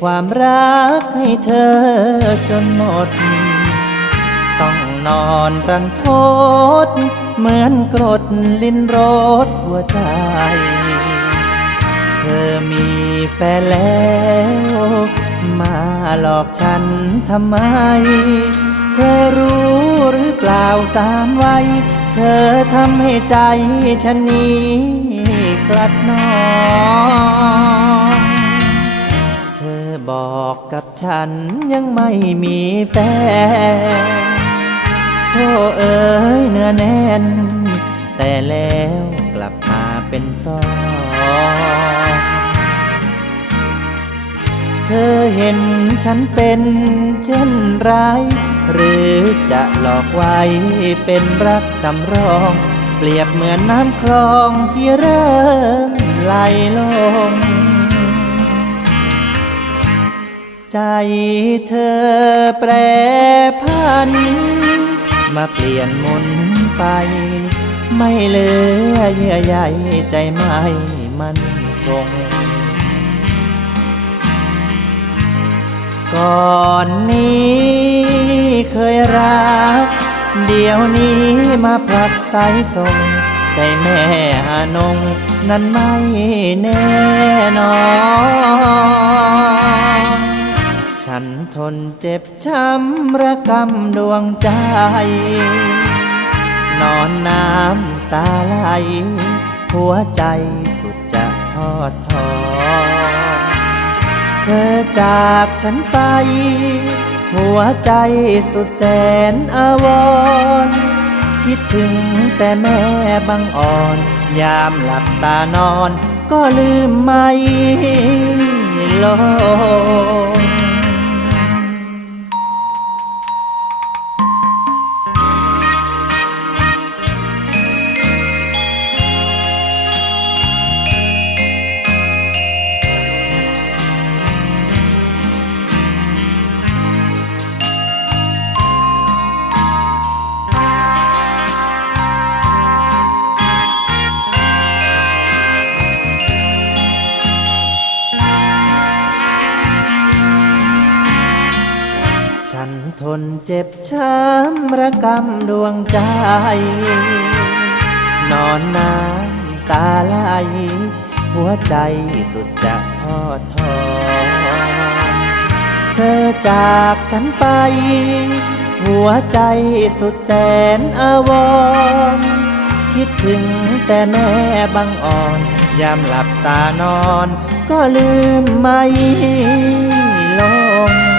ความรักให้เธอจนหมด ต้องนอนรันทดเหมือนกรดลิ้นรดหัวใจ เธอมีแฟนแล้ว มาหลอกฉันทำไม เธอรู้หรือเปล่าสามวัย เธอทำให้ใจฉันนี้กลัดนองเธอ บอกกับฉันยังไม่มีแฟนโทษเอ๋ยเนื้อแน่น แต่แล้วกลับมาเป็นสองเธอเห็นฉันเป็นเช่นไร หรือจะหลอกไว้เป็นรักสำรอง เปรียบเหมือนน้ำคลองที่เริ่มไหลลง ใจเธอแปรพัน มาเปลี่ยนมุนไป ไม่เหลือเยื่อใยใจไม่มันคง ก่อนนี้เคยรัก เดี๋ยวนี้มาผลักไสส่ง ใจแม่หานง นั้นไม่แน่นอน เจ็บช้ำระกำดวงใจ นอนน้ำตาไหล หัวใจสุดจะทอดทอ เธอจากฉันไป หัวใจสุดแสนอาวรคิดถึงแต่แม่บังอ่อน ยามหลับตานอน ก็ลืมไม่ลง ทนเจ็บช้ำระกำดวงใจ นอนน้ำตาไหลหัวใจสุดจะทอดทอนเธอจากฉันไป หัวใจสุดแสนอาวรคิดถึงแต่แม่บังอ่อน ยามหลับตานอน ก็ลืมไม่ลง